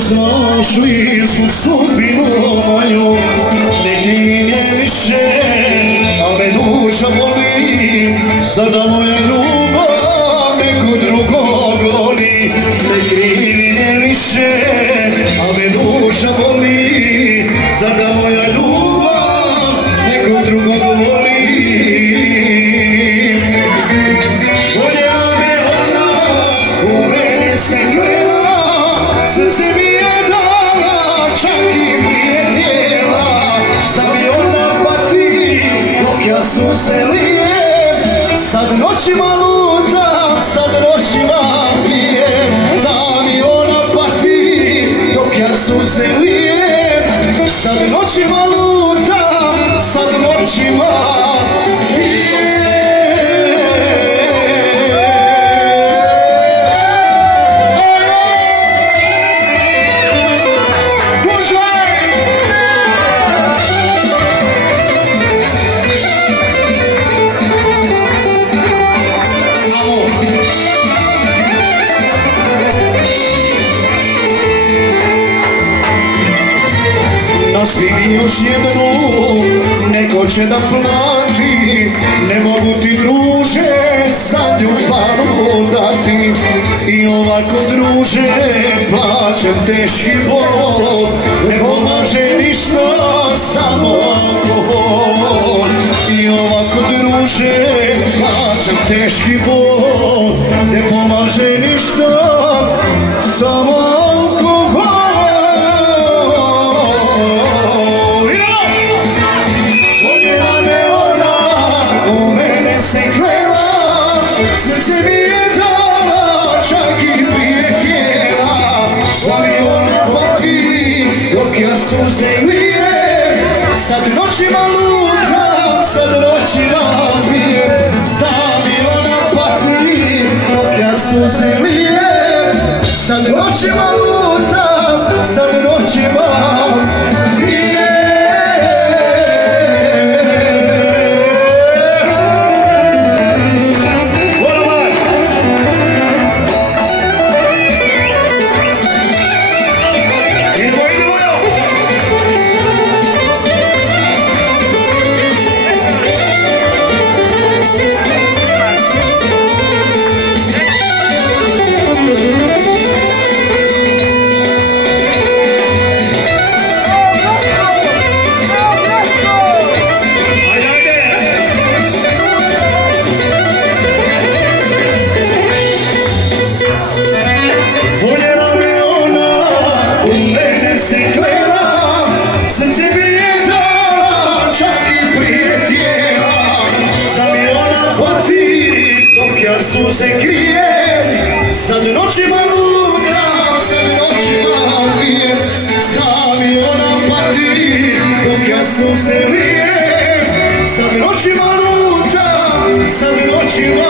znaš li su sudbinu moju, ne krivim više, a me duša boli, sada moja ljubav neko drugog voli. Ne krivim više, a me duša boli, sada moja ljubav neko drugog voli. Voljela me ona, u mene se gleda, srce mi je dala, čak i prijetela. Sad mi ona pati, dok ja suze lijem, sad noćima lutam, sad noćima pijem. Sad mi ona pati, dok ja suze lijem, sad noćima lutam, sad noćima pijem. Nastivi još jednu, neko će da plati, ne mogu ti druže sad ljubav dati. I ovako druže plaćem teški bol, ne pomaže ništa samo alkohol. I ovako druže plaćem teški bol, ne pomaže ništa samo alkohol. Srce mi je dala, čak i prijetela. Sad mi ona pati, dok ja suze lijem, sad noćima lutam, sad noćima pijem. Sad mi ona pati, dok ja suze lijem, sad noćima lutam, sad noćima pijem. Suze krije, sad noćima lutam, sad noćima pijem. Zna mi ona pati, dok ja suze lijem, sad noćima lutam, sad noćima